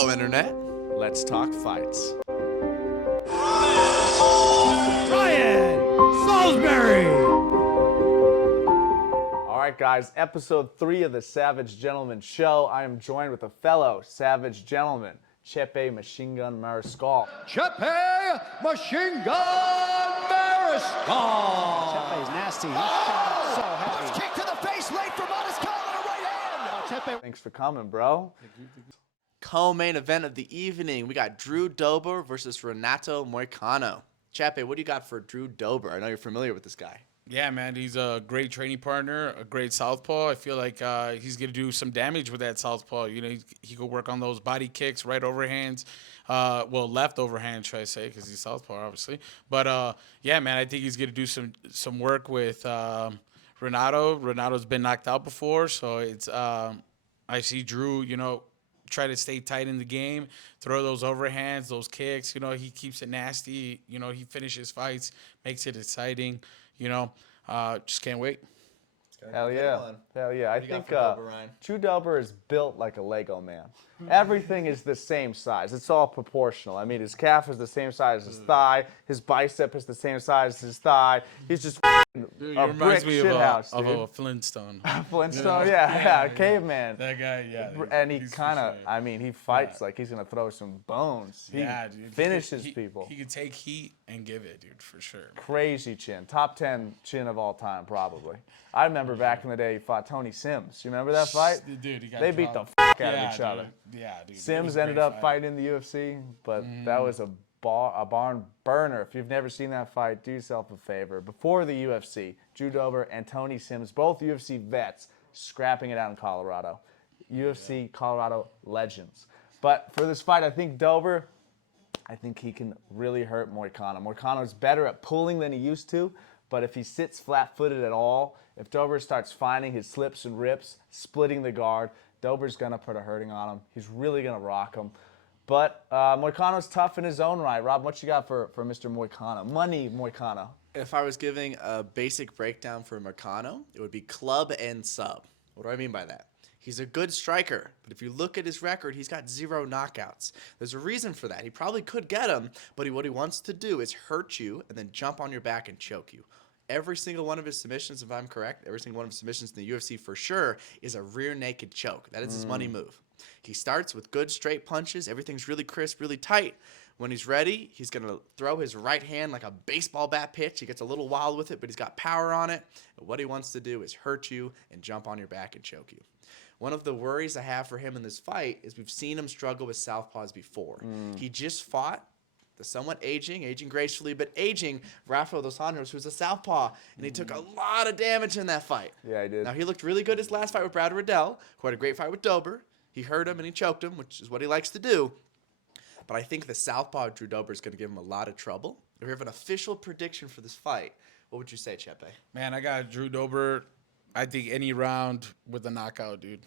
Hello, Internet. Let's talk fights. Ryan Salisbury! All right, guys, episode 3 of the Savage Gentleman Show. I am joined with a fellow Savage Gentleman, Chepe Machine Gun Mariscal. Chepe Machine Gun Mariscal! Chepe's nasty. He's shot so heavy. Kick to the face, late for Mariscal and a right hand! Chepe. Thanks for coming, bro. Co-main event of the evening. We got Drew Dober versus Renato Moicano. Chepe, what do you got for Drew Dober? I know you're familiar with this guy. Yeah, man, he's a great training partner, a great southpaw. I feel like he's going to do some damage with that southpaw. You know, he could work on those body kicks, right overhands. Left overhand, should I say, because he's southpaw, obviously. But, yeah, man, I think he's going to do some work with Renato. Renato's been knocked out before, so it's I see Drew, you know, try to stay tight in the game, throw those overhands, those kicks. You know, he keeps it nasty. You know, he finishes fights, makes it exciting. You know, just can't wait. Hell yeah. Hell yeah. I think Ryan? Drew Dober is built like a Lego man. Everything is the same size. It's all proportional. I mean, his calf is the same size as his thigh. His bicep is the same size as his thigh. He's just Dude, a brick shithouse, of dude. a Flintstone. Flintstone, yeah, caveman. That guy, yeah. And he he's kind of, for sure. I mean, he fights like he's going to throw some bones. He Dude. finishes He people. He could take heat and give it, dude, for sure. Crazy chin. Top 10 chin of all time, probably. I remember back in the day he fought Tony Sims. You remember that fight? Dude, he got They beat the dropped. fuck out of each dude. other. Yeah, dude. It was Sims a ended great up fight. fighting in the UFC, but that was a barn burner. If you've never seen that fight, do yourself a favor. Before the UFC, Drew Dober and Tony Sims, both UFC vets, scrapping it out in Colorado. UFC Colorado legends. But for this fight, I think Dober, I think he can really hurt Moicano. Moicano's better at pulling than he used to, but if he sits flat-footed at all, if Dober starts finding his slips and rips, splitting the guard, Dober's going to put a hurting on him. He's really going to rock him. But Moicano's tough in his own right. Rob, what you got for Mr. Moicano? Money Moicano. If I was giving a basic breakdown for Moicano, it would be club and sub. What do I mean by that? He's a good striker, but if you look at his record, he's got 0 knockouts. There's a reason for that. He probably could get him, but what he wants to do is hurt you and then jump on your back and choke you. Every single one of his submissions, if I'm correct, every single one of his submissions in the UFC for sure is a rear naked choke. That is his money move. He starts with good straight punches. Everything's really crisp, really tight. When he's ready, he's going to throw his right hand like a baseball bat pitch. He gets a little wild with it, but he's got power on it. And what he wants to do is hurt you and jump on your back and choke you. One of the worries I have for him in this fight is we've seen him struggle with southpaws before. He just fought the somewhat aging gracefully, but aging Rafael dos Anjos, who's a southpaw, and he took a lot of damage in that fight. Yeah, he did. Now, he looked really good his last fight with Brad Riddell, who had a great fight with Dober. He hurt him and he choked him, which is what he likes to do. But I think the southpaw Drew Dober is going to give him a lot of trouble. If we have an official prediction for this fight, what would you say, Chepe? Man, I got Drew Dober. I think any round with a knockout, dude.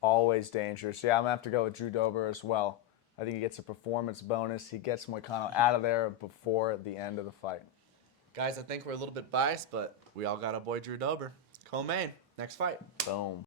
Always dangerous. Yeah, I'm going to have to go with Drew Dober as well. I think he gets a performance bonus. He gets Moicano out of there before the end of the fight. Guys, I think we're a little bit biased, but we all got our boy Drew Dober. Co-main, next fight. Boom.